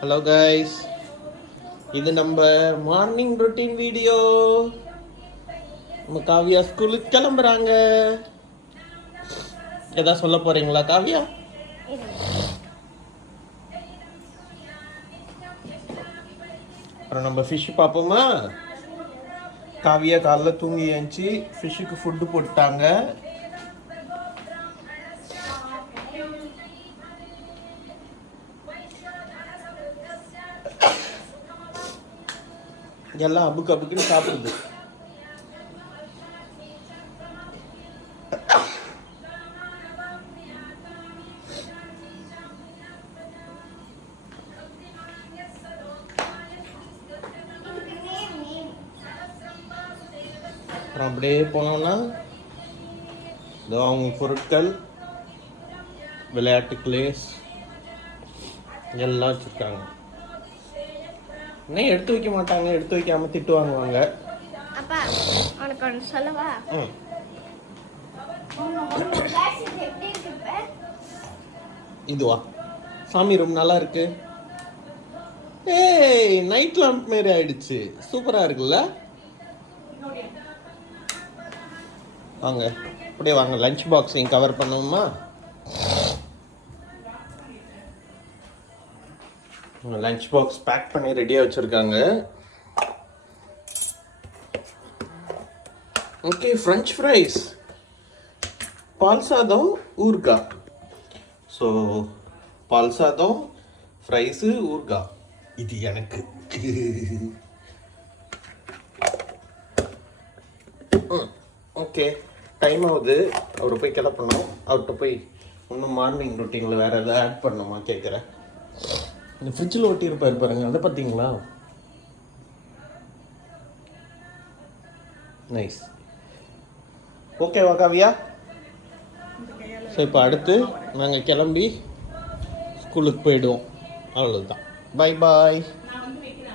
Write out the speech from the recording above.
Hello guys, இது நம்ம morning routine video. நம்ம காவியா ஸ்கூலுக்கு கிளம்புறாங்க. ஏதாவது சொல்ல போறீங்களா காவியா? அப்புறம் நம்ம ஃபிஷ் பார்ப்போமா? காவியா காலைல தூங்கி எழுந்துச்சி ஃபிஷ்ஷுக்கு ஃபுட்டு போட்டாங்க. எல்லாம் அபுக்கு அபுக்குன்னு சாப்பிடுது. அப்புறம் அப்படியே போனோம்னா இதோ அவங்க பொருட்கள், விளையாட்டு கிளேஸ் எல்லாம் வச்சுருக்காங்க. இன்னும் எடுத்து வைக்க மாட்டாங்க, எடுத்து வைக்காம திட்டு வாங்குவாங்க. அப்பா உனக்கு ஒன்று சொல்லவா? இதுவா சாமி ரூம் நல்லா இருக்கு. ஏய், நைட் லேம்ப் மாரி ஆயிடுச்சு. சூப்பரா இருக்குல்ல? வாங்க அப்படியே வாங்க, லஞ்ச் பாக்ஸையும் கவர் பண்ணுவோமா? லஞ்ச் பாக்ஸ் பேக் பண்ணி ரெடியாக வச்சுருக்காங்க. ஓகே, ஃப்ரெஞ்ச் ஃப்ரைஸ், பால் சாதம், ஊறுகாய். ஸோ பால் சாதம், ஃப்ரைஸு, ஊறுகாய். இது எனக்கு. ஓகே, டைம் ஆகுது. அவரை போய் கிளப்பணும். அவர்கிட்ட போய் இன்னும் மார்னிங் ரொட்டீனில் வேறு எதாவது ஆட் பண்ணணுமா கேட்குறேன். இந்த ஃப்ரிட்ஜில் ஒட்டியிருப்பார் பாருங்க, அதை பார்த்தீங்களா? நைஸ். ஓகேவா காவியா? ஸோ இப்போ அடுத்து நாங்கள் கிளம்பி ஸ்கூலுக்கு போயிடுவோம். அவ்வளோதான். Bye bye.